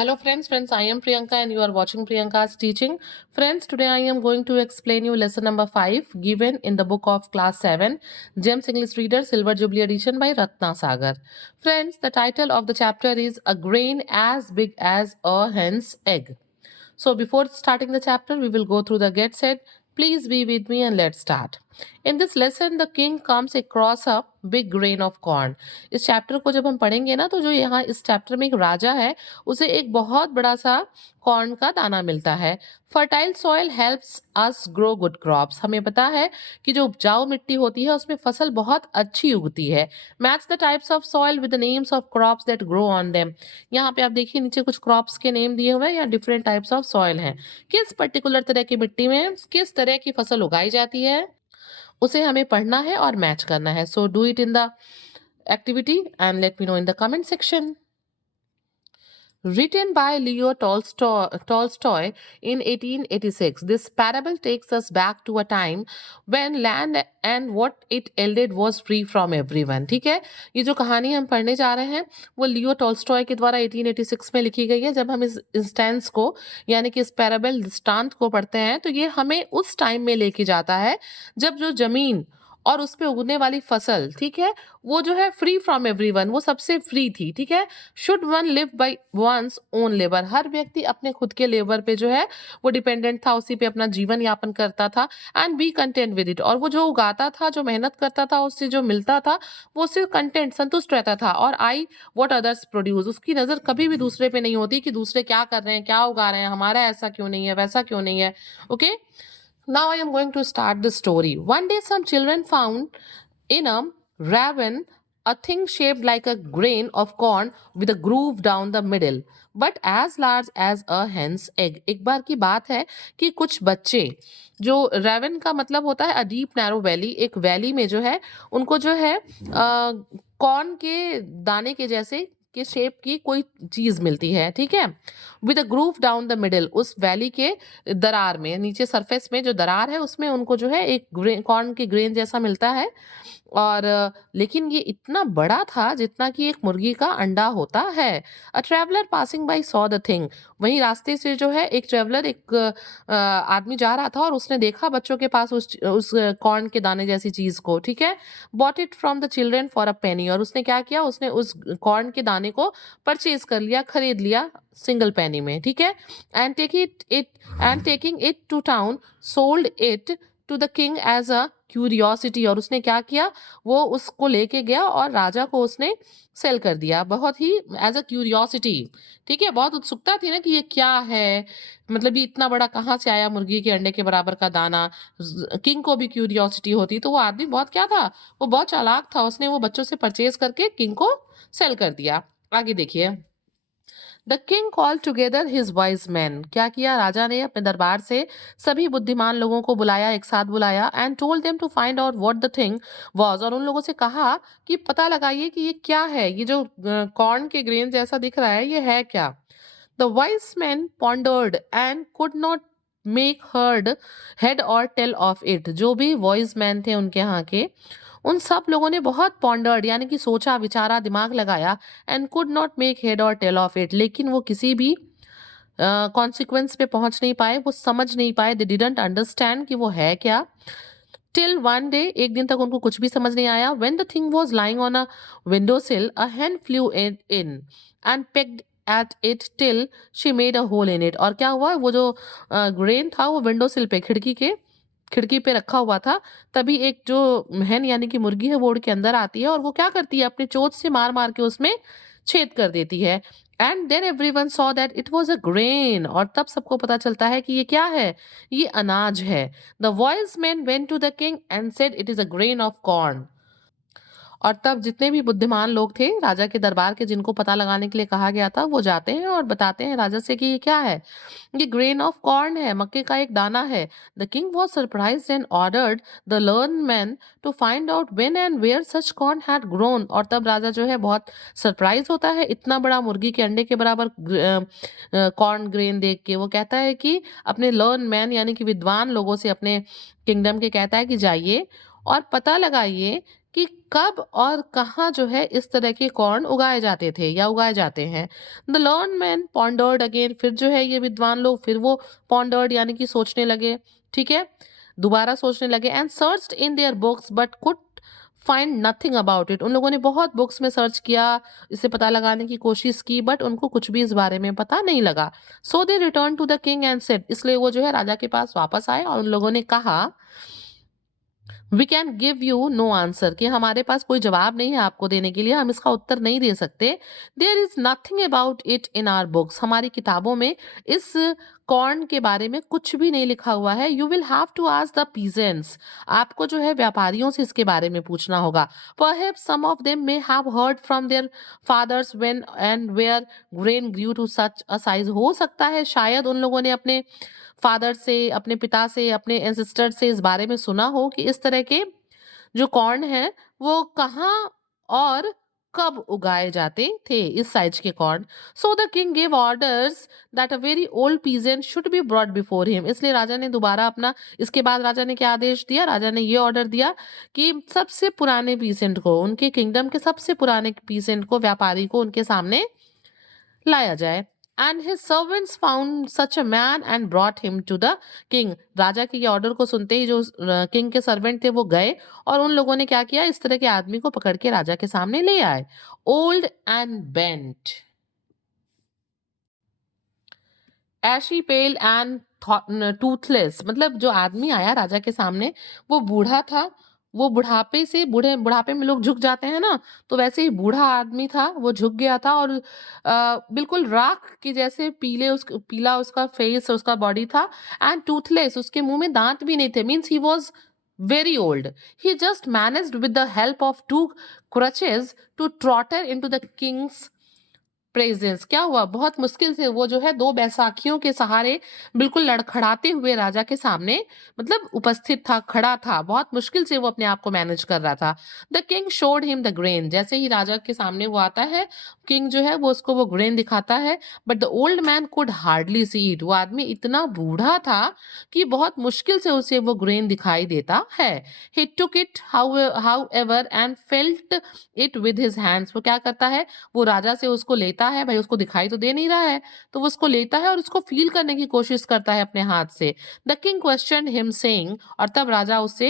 Hello friends, I am Priyanka and you are watching Priyanka's teaching. Friends, today I am going to explain you lesson number 5 given in the book of class 7, James English Reader Silver Jubilee edition by Ratna Sagar. Friends, the title of the chapter is A Grain as Big as a Hen's Egg. So before starting the chapter, we will go through the get set. Please be with me and let's start. In this lesson, the king comes across a big grain of corn. इस chapter को जब हम पढ़ेंगे ना तो जो यहाँ इस चैप्टर में एक राजा है उसे एक बहुत बड़ा सा कॉर्न का दाना मिलता है. Fertile soil helps us grow good crops. हमें पता है कि जो उपजाऊ मिट्टी होती है उसमें फसल बहुत अच्छी उगती है. Match the types of soil with the names of crops that grow on them. यहाँ पे आप देखिए नीचे कुछ क्रॉप्स के नेम दिए हुए हैं या डिफरेंट टाइप्स ऑफ सॉइल हैं. किस पर्टिकुलर तरह की मिट्टी में किस तरह की फसल उगाई जाती है उसे हमें पढ़ना है और मैच करना है. So do it in the activity and let me know in the comment section. Written by Leo Tolstoy in 1886, this parable takes us back to a time when land and what it yielded was free from everyone. ठीक है, ये जो कहानी हम पढ़ने जा रहे हैं वो लियो टॉल्स्टॉय के द्वारा 1886 में लिखी गई है. जब हम इस इंस्टेंस को यानी कि इस पैराबल दृष्टांत को पढ़ते हैं तो ये हमें उस टाइम में लेके जाता है जब जो जमीन और उस पे उगने वाली फसल, ठीक है, वो जो है फ्री फ्रॉम एवरीवन, वो सबसे फ्री थी. ठीक है, should one live by one's own labour. हर व्यक्ति अपने खुद के लेबर पे जो है वो डिपेंडेंट था, उसी पे अपना जीवन यापन करता था. And B content with it. और वो जो उगाता था, जो मेहनत करता था, उससे जो मिलता था वो उससे कंटेंट, संतुष्ट रहता था. और आई व्हाट अदर्स प्रोड्यूस. उसकी नजर कभी भी दूसरे पे नहीं होती कि दूसरे क्या कर रहे हैं, क्या उगा रहे हैं, हमारा ऐसा क्यों नहीं है, वैसा क्यों नहीं है. Okay, now I am going to start the story. One day some children found in a ravine a thing shaped like a grain of corn with a groove down the middle, but as large as a hen's egg. एक बार की बात है कि कुछ बच्चे, जो Raven का मतलब होता है अ डीप नैरो वैली, एक वैली में जो है उनको जो है कॉर्न के दाने के जैसे के शेप की कोई चीज मिलती है. ठीक है, with a groove down the middle. उस वैली के दरार में, नीचे सरफेस में जो दरार है उसमें उनको जो है एक कॉर्न की ग्रेन जैसा मिलता है. और लेकिन ये इतना बड़ा था जितना कि एक मुर्गी का अंडा होता है. अ traveller passing by saw the thing. वहीं रास्ते से जो है एक ट्रेवलर, एक आदमी जा रहा था और उसने देखा बच्चों के पास उस कॉर्न के दाने जैसी चीज को. ठीक है, bought it from the children for a penny. और उसने क्या किया, उसने उस कॉर्न के दाने को परचेज कर लिया, खरीद लिया सिंगल पेनी में. ठीक है, and taking it to town sold it to the king as a curiosity. और उसने क्या किया, वो उसको लेके गया और राजा को उसने सेल कर दिया, बहुत ही एज अ क्यूरियोसिटी. ठीक है, बहुत उत्सुकता थी ना कि ये क्या है, मतलब ये इतना बड़ा कहाँ से आया, मुर्गी के अंडे के बराबर का दाना. किंग को भी क्यूरियोसिटी होती, तो वो आदमी बहुत क्या था, वो बहुत चालाक था. उसने वो बच्चों से परचेज करके किंग को सेल कर दिया. आगे देखिए. The king call together his wise man. क्या किया राजा ने, अपने दरबार से सभी बुद्धिमान लोगों को बुलाया, एक साथ बुलाया. And told them to find out what the thing was. और उन लोगों से कहा कि पता लगाइए कि ये क्या है, ये जो कॉर्न के ग्रेन जैसा दिख रहा है ये है क्या. The wise man pondered and could not make heard head और टेल ऑफ इट. जो भी वॉइस मैन थे उनके यहाँ के, उन सब लोगों ने बहुत पॉन्डर्ड यानी कि सोचा, विचारा, दिमाग लगाया. And could not make head और टेल ऑफ इट. लेकिन वो किसी भी कॉन्सिक्वेंस पे पहुंच नहीं पाए, वो समझ नहीं पाए. दे डिडंट अंडरस्टैंड कि वो है क्या. टिल वन डे, एक दिन तक उनको कुछ भी समझ नहीं आया. When the thing was lying on a window सिल अ hen flu in and pecked at it till she made a hole in it. और क्या हुआ, वो जो ग्रेन था वो विंडो सिल पे, खिड़की पे रखा हुआ था. तभी एक जो hen यानी कि मुर्गी है वो उड़ के अंदर आती है और वो क्या करती है, अपने चोंच से मार मार के उसमें छेद कर देती है. And then everyone saw that it was a grain. और तब सबको पता चलता है कि ये क्या है, ये अनाज है. The voice man went to the king and said it is a grain of corn. और तब जितने भी बुद्धिमान लोग थे राजा के दरबार के, जिनको पता लगाने के लिए कहा गया था, वो जाते हैं और बताते हैं राजा से कि ये क्या है. ये ग्रेन ऑफ कॉर्न है, मक्के का एक दाना है. The king was surprised and ordered the learn man to find out when and where such corn had grown. और तब राजा जो है बहुत सरप्राइज होता है इतना बड़ा मुर्गी के अंडे के बराबर कॉर्न ग्रेन देख के. वो कहता है कि अपने लर्न मैन यानी कि विद्वान लोगों से, अपने किंगडम के कहता है कि जाइए और पता लगाइए कि कब और कहाँ जो है इस तरह के कॉर्न उगाए जाते थे या उगाए जाते हैं। The learn man pondered again, फिर जो है ये विद्वान लोग फिर वो पॉन्डर्ड यानी कि सोचने लगे, ठीक है, दोबारा सोचने लगे, and searched in their books but could find nothing about it. उन लोगों ने बहुत बुक्स में सर्च किया, इसे पता लगाने की कोशिश की, बट उनको कुछ भी इस बारे में पता नहीं लगा। So they return to the king and said, इसलिए वो जो है राजा के पास वापस आए और उन लोगों ने कहा, we can give you no answer, कि हमारे पास कोई जवाब नहीं है आपको देने के लिए, हम इसका उत्तर नहीं दे सकते। There is nothing about it in our books, हमारी किताबों में इस कॉर्न के बारे में कुछ भी नहीं लिखा हुआ है। You will have to ask the peasants, आपको जो है व्यापारियों से इसके बारे में पूछना होगा। Perhaps some of them may have heard from their fathers when and where grain grew to such a size, हो सकता है शायद उन लोगों ने अपने फादर से, अपने पिता से, अपने एंसेस्टर से इस बारे में सुना हो कि इस तरह के जो कॉर्न है वो कहाँ और कब उगाए जाते थे, इस साइज के corn. So the king gave orders that a very old peasant should be brought before him, इसलिए राजा ने दोबारा अपना, इसके बाद राजा ने क्या आदेश दिया, राजा ने ये ऑर्डर दिया कि सबसे पुराने पीसेंट को, उनके किंगडम के सबसे पुराने पीसेंट को, व्यापारी को उनके सामने लाया जाए। And his servants found such a man and brought him to the king, राजा के ये ऑर्डर को सुनते ही जो किंग के सर्वेंट थे वो गए और उन लोगों ने क्या किया, इस तरह के आदमी को पकड़ के राजा के सामने ले आए। Old and bent, ashy pale and toothless, मतलब जो आदमी आया राजा के सामने वो बूढ़ा था, वो बुढ़ापे से, बुढ़ापे में लोग झुक जाते हैं ना, तो वैसे ही बूढ़ा आदमी था, वो झुक गया था और बिल्कुल राख की जैसे पीला उसका फेस, उसका बॉडी था। एंड टूथलेस, उसके मुंह में दांत भी नहीं थे, means he was very old. He just managed with the help of two crutches to trotter into the king's presence, क्या हुआ, बहुत मुश्किल से वो जो है दो बैसाखियों के सहारे बिल्कुल लड़खड़ाते हुए राजा के सामने, मतलब उपस्थित था, खड़ा था, बहुत मुश्किल से वो अपने आप को मैनेज कर रहा था। The king showed him the grain, जैसे ही राजा के सामने वो आता है, किंग जो है वो उसको वो ग्रेन दिखाता है, but the old man could hardly see it, वो आदमी इतना बूढ़ा था कि बहुत मुश्किल से उसे वो ग्रेन दिखाई देता है। He took it however and felt it with his hands, वो क्या करता है, वो राजा से उसको लेता है, भाई उसको दिखाई तो दे नहीं रहा है, तो वो उसको लेता है और उसको फील करने की कोशिश करता है अपने हाथ से। The king question him saying, और तब राजा उससे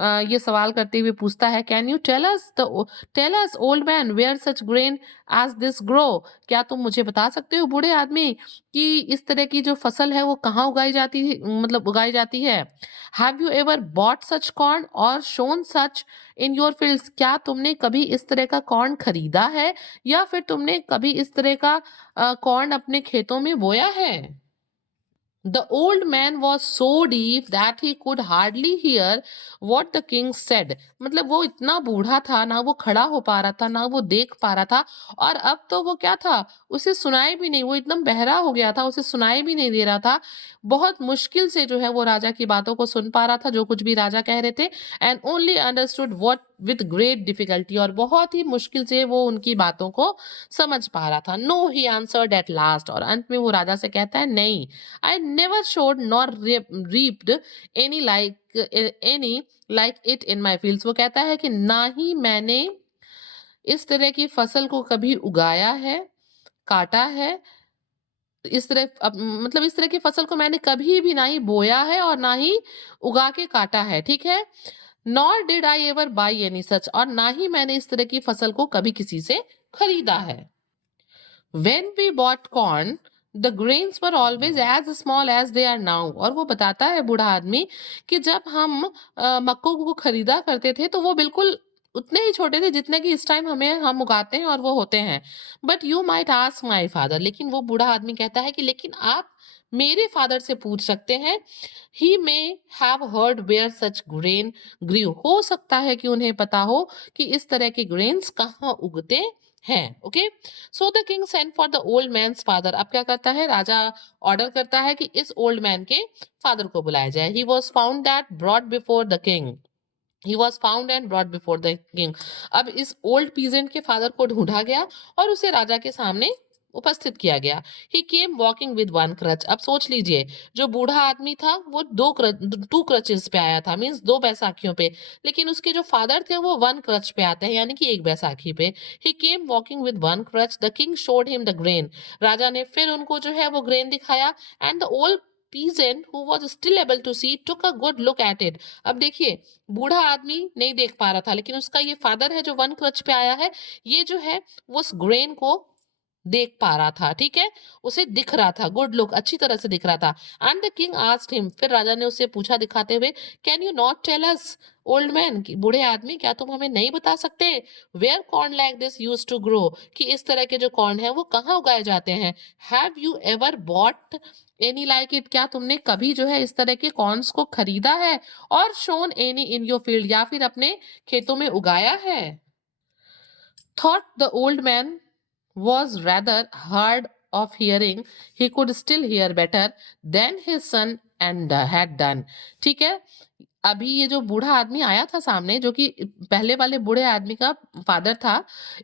ये सवाल करते हुए पूछता है, can you tell us old man where such grain as this grow, क्या तुम मुझे बता सकते हो बूढ़े आदमी कि इस तरह की जो फसल है वो कहाँ उगाई जाती है, मतलब उगाई जाती है। Have you ever bought such corn और sown such in your fields, क्या तुमने कभी इस तरह का कॉर्न खरीदा है या फिर तुमने कभी इस तरह का कॉर्न अपने खेतों में बोया है। The old man was so deep that he could hardly hear what the king said. मतलब वो इतना बूढ़ा था, ना वो खड़ा हो पा रहा था, ना वो देख पा रहा था, और अब तो वो क्या था, उसे सुनाई भी नहीं, वो एकदम बहरा हो गया था, उसे सुनाई भी नहीं दे रहा था। बहुत मुश्किल से जो है वो राजा की बातों को सुन पा रहा था, जो कुछ भी राजा कह रहे थे, and only understood what with great difficulty, और बहुत ही मुश्किल से वो उनकी बातों को समझ पा रहा था। No, he answered at last, और अंत में वो राजा से कहता है, नहीं, I never showed nor reaped any like it in my fields। वो कहता है कि ना ही मैंने इस तरह की फसल को कभी उगाया है, काटा है, इस तरह मतलब इस तरह की फसल को मैंने कभी भी ना ही बोया है और ना ही उगा के काटा है, ठीक है। Nor did I ever by any such, और ना ही मैंने इस तरह की फसल को कभी किसी से खरीदा है। When we bought corn, the grains were always as small as they are now। और वो बताता है बूढ़ा आदमी कि जब हम मक्कों को खरीदा करते थे तो वो बिल्कुल उतने ही छोटे थे जितने कि इस टाइम हम उगाते हैं और वो होते हैं। But you might ask my father, लेकिन वो बूढ़ा आदमी कहता है कि लेकिन आप मेरे फादर से पूछ सकते हैं। He may have heard where such grain grew, हो सकता है कि उन्हें पता हो कि इस तरह के ग्रेन्स कहाँ उगते हैं। Okay, so the king sent for the old man father, अब क्या करता है राजा, ऑर्डर करता है कि इस ओल्ड मैन के फादर को बुलाया जाए। He was found that brought before the king, he was found and brought before the king. अब इस ओल्ड पीजेंट के फादर को ढूंढा गया और उसे राजा के सामने उपस्थित किया गया। ही came walking with one creche. अब सोच लीजिए, जो बूढ़ा आदमी था वो टू क्रचेस पे आया था, मीन्स दो बैसाखियों पे, लेकिन उसके जो फादर थे वो वन क्रच पे आते हैं, यानी कि एक बैसाखी पे। He came walking with one crutch, the king showed him the grain. राजा ने फिर उनको जो है वो ग्रेन दिखाया, and the old peasant who was still able to see took a good look at it। अब देखिए, बूढ़ा आदमी नहीं देख पा रहा था, लेकिन उसका ये फादर है जो वन क्रच पे आया है, ये जो है वो उस ग्रेन को देख पा रहा था, ठीक है, उसे दिख रहा था, गुड लुक, अच्छी तरह से दिख रहा था। And the king asked him, फिर राजा ने उससे पूछा दिखाते हुए, can you not tell us old man, बूढ़े आदमी, क्या तुम हमें नहीं बता सकते, where corn like this use to grow, कि इस तरह के जो कॉर्न है वो कहाँ उगाए जाते हैं। Have you ever bot any like it, क्या तुमने कभी जो है इस तरह के कॉर्न्स को खरीदा है, और shown any in your field, या फिर अपने खेतों में उगाया है। Thought the old man was rather hard of hearing, he could still hear better than his son and had done। ठीक है, अभी ये जो बूढ़ा आदमी आया था सामने, जो कि पहले वाले बूढ़े आदमी का फादर था,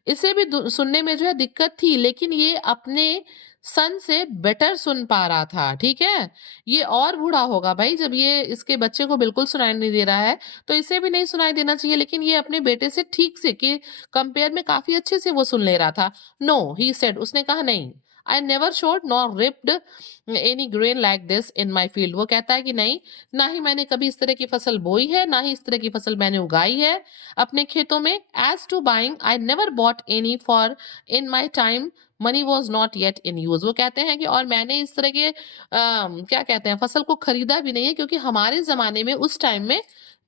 इसे भी सुनने में जो है दिक्कत थी, लेकिन ये अपने सन से बेटर सुन पा रहा था, ठीक है। ये और बूढ़ा होगा भाई, जब ये इसके बच्चे को बिल्कुल सुनाई नहीं दे रहा है, तो इसे भी नहीं सुनाई देना चाहिए, लेकिन ये अपने बेटे से ठीक से के कंपेयर में काफी अच्छे से वो सुन ले रहा था। नो ही सेड, उसने कहा नहीं, I never showed nor ripped any grain like this in my field. वो कहता है कि नहीं, ना ही मैंने कभी इस तरह की फसल बोई है, ना ही इस तरह की फसल मैंने उगाई है अपने खेतों में। As to buying, I never bought any, for in my time money was not yet in use. वो कहते हैं कि और मैंने इस तरह के क्या कहते हैं, फसल को खरीदा भी नहीं है, क्योंकि हमारे जमाने में उस टाइम में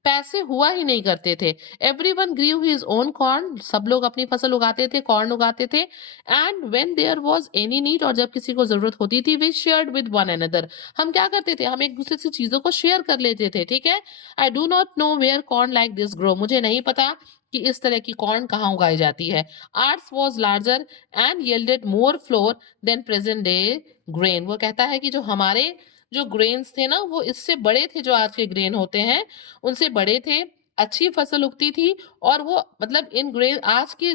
पैसे हुआ ही नहीं करते थे। Everyone grew his own corn, सब लोग अपनी फसल उगाते थे, कॉर्न उगाते थे। And when there was any need, और जब किसी को जरूरत होती थी, we shared with one another, हम क्या करते थे, हम एक दूसरे से चीजों को शेयर कर लेते थे, ठीक है। I do not know where corn like this grow, मुझे नहीं पता कि इस तरह की कॉर्न कहाँ उगाई जाती है। Ours was larger and yielded more flour than present day grain. वो कहता है कि जो हमारे जो ग्रेन्स थे ना, वो इससे बड़े थे, जो आज के ग्रेन होते हैं उनसे बड़े थे, अच्छी फसल उगती थी, और वो मतलब इन ग्रेन आज के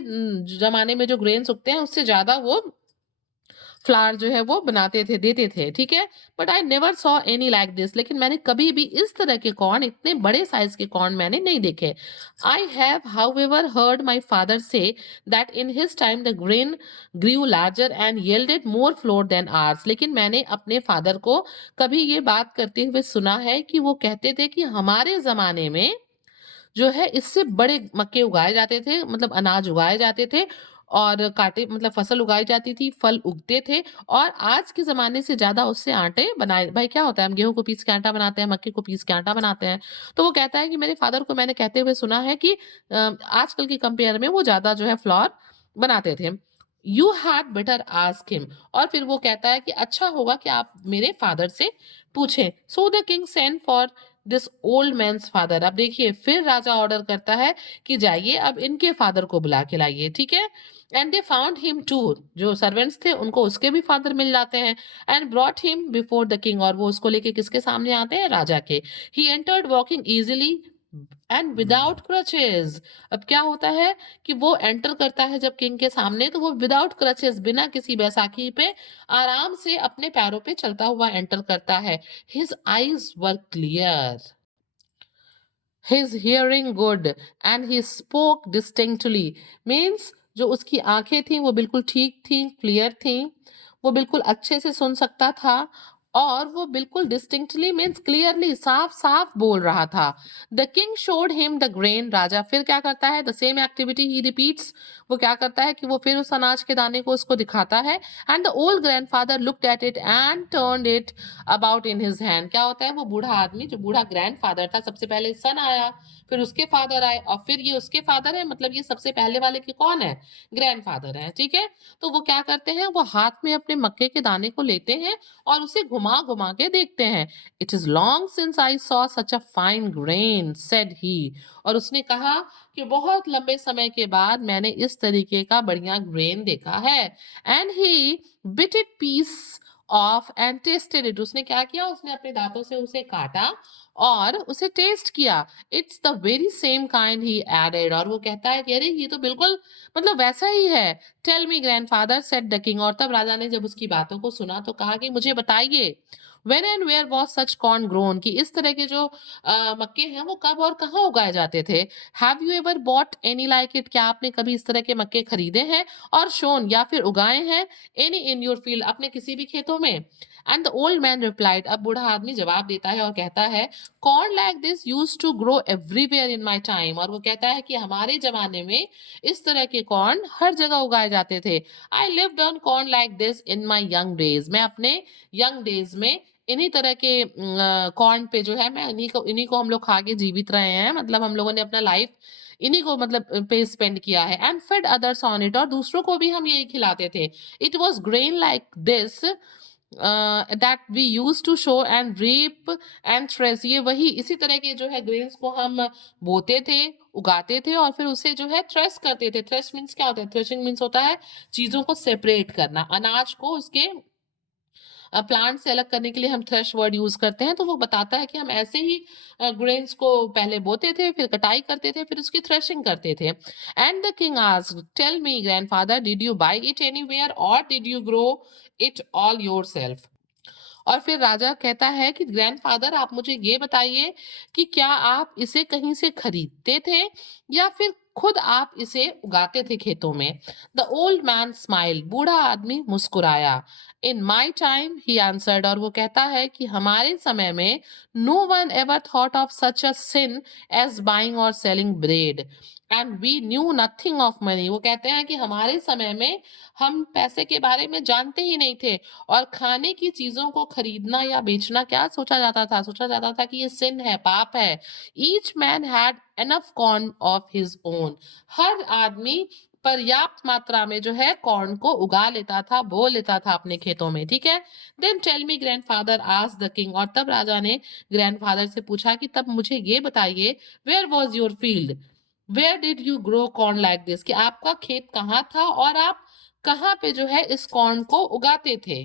जमाने में जो ग्रेन्स उगते हैं उससे ज्यादा वो फ्लावर जो है वो बनाते थे, देते थे, ठीक है। But I never saw any like this, लेकिन मैंने कभी भी इस तरह के कॉर्न, इतने बड़े साइज के कॉर्न मैंने नहीं देखे। I have however heard my father से that in his time the grain grew larger and yielded more flour than ours, लेकिन मैंने अपने फादर को कभी ये बात करते हुए सुना है कि वो कहते थे कि हमारे जमाने में जो है इससे बड़े मक्के उगाए जाते थे, मतलब अनाज उगाए जाते थे, और काटे मतलब फसल उगाई जाती थी, फल उगते थे, और आज के ज़माने से ज़्यादा उससे आटे बनाए, भाई क्या होता है, हम गेहूँ को पीस के आटा बनाते हैं, मक्के को पीस के आटा बनाते हैं। तो वो कहता है कि मेरे फादर को मैंने कहते हुए सुना है कि आजकल की कंपेयर में वो ज़्यादा जो है फ्लोर बनाते थे। You had better ask him, और फिर वो कहता है कि अच्छा होगा कि आप मेरे फादर से पूछें। So the king send for this old man's father. अब देखिए, फिर राजा ऑर्डर करता है कि जाइए अब इनके फादर को बुला के लाइए, ठीक है। And they found him too, जो सर्वेंट्स थे उनको उसके भी फादर मिल जाते हैं। And brought him before the king, और वो उसको लेके किसके सामने आते हैं, राजा के। He entered walking easily and without crutches. अब क्या होता है कि वो एंटर करता है जब किंग के सामने, तो वो विदाउट क्रचेज, बिना किसी बैसाखी पे आराम से अपने पैरों पे चलता हुआ एंटर करता है। His eyes were clear, his hearing good, and he spoke distinctly, means जो उसकी आंखें थी वो बिल्कुल ठीक थी, क्लियर थी, वो बिल्कुल अच्छे से सुन सकता था, और वो बिल्कुल डिस्टिंक्टली मीन्स क्लियरली, साफ साफ बोल रहा था। The king showed him the grain, राजा फिर क्या करता है, द सेम एक्टिविटी ही रिपीट्स, वो क्या करता है कि वो फिर उस अनाज के दाने को उसको दिखाता है। And the old grandfather looked at it and turned it about in his hand. क्या होता है, वो बूढ़ा आदमी, जो बूढ़ा ग्रैंडफादर था, सबसे पहले सन आया, फिर उसके फादर आए, और फिर ये उसके फादर है, मतलब ये सबसे पहले वाले के कौन है, ग्रैंडफादर है, ठीक है। तो वो क्या करते हैं, वो हाथ में अपने मक्के के दाने को लेते हैं और उसे घुमा घुमा के देखते हैं। It is long since I saw such a fine grain, said he, और उसने कहा कि बहुत लंबे समय के बाद मैंने इस तरीके का बढ़िया ग्रेन देखा है। And he bit it piece off and tasted it. उसने क्या किया, उसने अपने दांतों से उसे काटा और उसे टेस्ट किया। It's the very same kind he added. और वो कहता है कि अरे ये तो बिल्कुल मतलब वैसा ही है। Tell me grandfather said the king. और तब राजा ने जब उसकी बातों को सुना तो कहा कि मुझे बताइए, when and where was such corn grown, कि इस तरह के जो मक्के हैं वो कब और कहाँ उगाए जाते थे। Have you ever bot any like it, क्या आपने कभी इस तरह के मक्के खरीदे हैं और शोन या फिर उगाए हैं एनी इन योर फील्ड, अपने किसी भी खेतों में। And the old man replied, अब बूढ़ा आदमी जवाब देता है और कहता है, corn like this used to grow everywhere in my time. और वो कहता है कि हमारे जमाने में इस तरह के कॉर्न हर जगह उगाए जाते थे। I lived on corn like this in my young days, मैं अपने यंग डेज में इन्हीं तरह के कॉर्न पे जो है मैं इन्हीं को हम लोग खा के जीवित रहे हैं। मतलब हम लोगों ने अपना लाइफ इन्हीं को मतलब पे स्पेंड किया है। And fed others on it, और दूसरों को भी हम यही खिलाते थे। It was grain like this that we use to sow and reap and thresh, ये वही इसी तरह के जो है ग्रेन्स को हम बोते थे, उगाते थे और फिर उसे जो है थ्रेस करते थे। थ्रेस मीन्स क्या होता है, थ्रेशिंग मीन्स होता है चीजों को सेपरेट करना, अनाज को उसके प्लांट से अलग करने के लिए हम थ्रेश वर्ड यूज करते हैं। तो वो बताता है कि हम ऐसे ही ग्रेन्स को पहले बोते थे, फिर कटाई करते थे, फिर उसकी थ्रेशिंग करते थे। And the king asked, tell me grandfather, did you buy it anywhere or did you grow it all yourself. और फिर राजा कहता है कि ग्रैंडफादर आप मुझे ये बताइए कि क्या आप इसे कहीं से खरीदते थे या फिर खुद आप इसे उगाते थे खेतों में। द ओल्ड मैन स्माइल, बूढ़ा आदमी मुस्कुराया। इन माई टाइम ही आंसर्ड, और वो कहता है कि हमारे समय में no one ever thought of such a sin as buying और selling bread and we knew nothing of money. वो कहते हैं कि हमारे समय में हम पैसे के बारे में जानते ही नहीं थे और खाने की चीजों को खरीदना या बेचना क्या सोचा जाता था, सोचा जाता था कि ये सिन है, पाप है। Each man had enough corn of his own, हर आदमी पर्याप्त मात्रा में जो है कॉर्न को उगा लेता था, बो लेता था अपने खेतों में, ठीक है। Then tell me grandfather asked the king, और तब राजा ने ग्रैंडफादर से पूछा कि तब मुझे ये बताइए, where was your field, where did you grow corn like this, कि आपका खेत कहाँ था और आप कहाँ पे जो है इस कॉर्न को उगाते थे।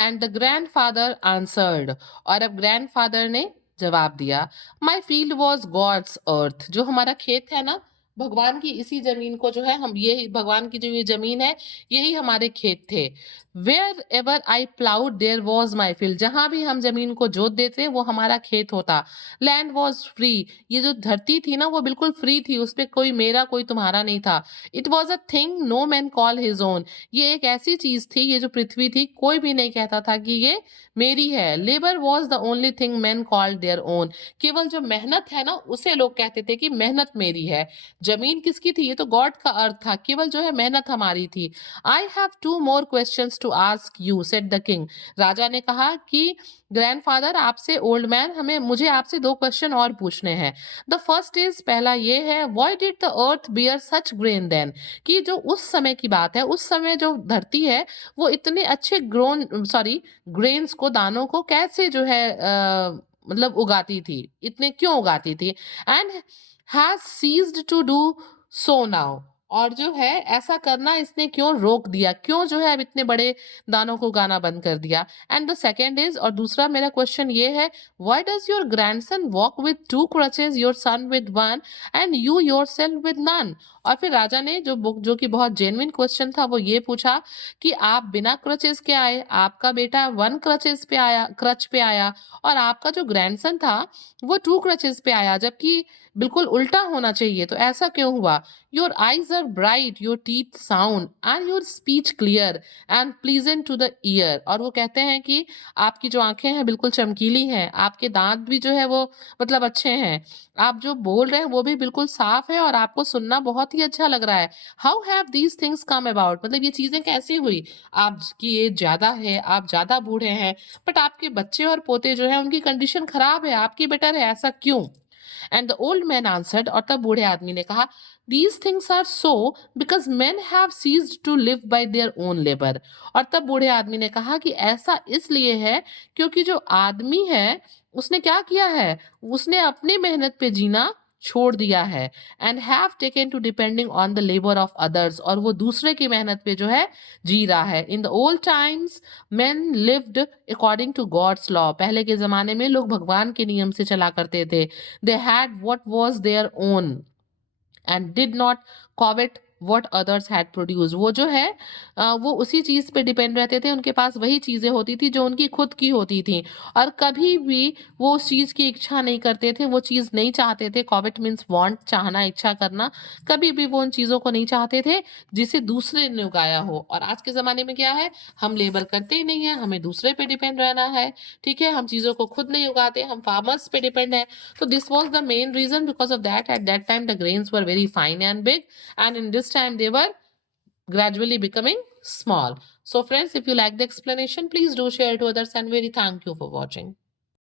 एंड द ग्रैंडफादर आंसर्ड, और अब ग्रैंडफादर ने जवाब दिया, माई फील्ड वॉज गॉड्स अर्थ, जो हमारा खेत है ना, भगवान की इसी जमीन को जो है हम, ये भगवान की जो ये जमीन है यही हमारे खेत थे। Wherever I ploughed there was my field, जहां भी हम जमीन को जोत देते वो हमारा खेत होता। लैंड वॉज फ्री, ये जो धरती थी ना वो बिल्कुल फ्री थी, उसपे कोई मेरा कोई तुम्हारा नहीं था। It was a thing no man call his own, ये एक ऐसी चीज थी, ये जो पृथ्वी थी कोई भी नहीं कहता था कि ये मेरी है। Labour was the only thing man called their own, केवल जो मेहनत है ना उसे लोग कहते थे कि मेहनत मेरी है। जमीन किसकी थी, ये तो गॉड का अर्थ था, केवल जो है मेहनत हमारी थी। I have two more questions to ask you said the king, राजा ने कहा कि ग्रैंडफादर आपसे, ओल्ड मैन, मुझे आपसे दो क्वेश्चन और पूछने हैं। द फर्स्ट इज, पहला ये है, why did the earth bear such grain then, कि जो उस समय की बात है, उस समय जो धरती है वो इतने अच्छे ग्रेन्स को, दानों को कैसे जो है मतलब उगाती थी, इतने क्यों उगाती थी। And has ceased to do so now, और जो है ऐसा करना इसने क्यों रोक दिया, क्यों जो है अब इतने बड़े दानों को उगाना बंद कर दिया। एंड द सेकेंड इज, और दूसरा मेरा क्वेश्चन ये है, why does your grandson walk with two crutches, your son with one and you yourself with none. और फिर राजा ने जो कि बहुत जेन्युइन क्वेश्चन था वो ये पूछा कि आप बिना क्रचेज के आए, आपका बेटा वन क्रच पे आया और आपका जो ग्रैंडसन था वो टू क्रचेज पे आया, जबकि बिल्कुल उल्टा होना चाहिए। तो ऐसा क्यों हुआ। Your eyes are bright, your teeth sound and your speech clear and pleasant to the ear. और वो कहते हैं कि आपकी जो आंखें हैं बिल्कुल चमकीली हैं, आपके दांत भी जो है वो मतलब अच्छे हैं, आप जो बोल रहे हैं वो भी बिल्कुल साफ है और आपको सुनना बहुत ही अच्छा लग रहा है। How have these things come about, मतलब ये चीजें कैसी हुई, आपकी एज ज्यादा है, आप ज्यादा बूढ़े हैं, बट आपके बच्चे और पोते जो है उनकी कंडीशन खराब है, आपकी बेटर है, ऐसा क्यों। And the old man answered, और तब बूढ़े आदमी ने कहा, these things are so because men have ceased to live by their own labour. और तब बूढ़े आदमी ने कहा कि ऐसा इसलिए है क्योंकि जो आदमी है उसने क्या किया है, उसने अपनी मेहनत पे जीना छोड़ दिया है, and have taken to depending on the labour of others, और वो दूसरे की मेहनत पे जो है जी रहा है। In the old times men lived according to God's law. पहले के जमाने में लोग भगवान के नियम से चला करते थे। They had what was their own and did not covet what others had produced. वो जो है वो उसी चीज पे डिपेंड रहते थे, उनके पास वही चीजें होती थी जो उनकी खुद की होती थी, और कभी भी वो उस चीज की इच्छा नहीं करते थे, वो चीज नहीं चाहते थे। कॉवेट मीन्स वांट, चाहना, इच्छा करना। कभी भी वो उन चीजों को नहीं चाहते थे जिसे दूसरे ने उगाया हो। और आज के जमाने में क्या है, हम लेबर करते ही नहीं है, हमें दूसरे पे डिपेंड रहना है। ठीक है, हम चीजों को खुद नहीं उगाते, हम फार्मर्स पे डिपेंड है। So this was the main reason. Because of that, at that time the grains were very fine and big, and in this time they were gradually becoming small. So friends, if you like the explanation, please do share to others, and very thank you for watching.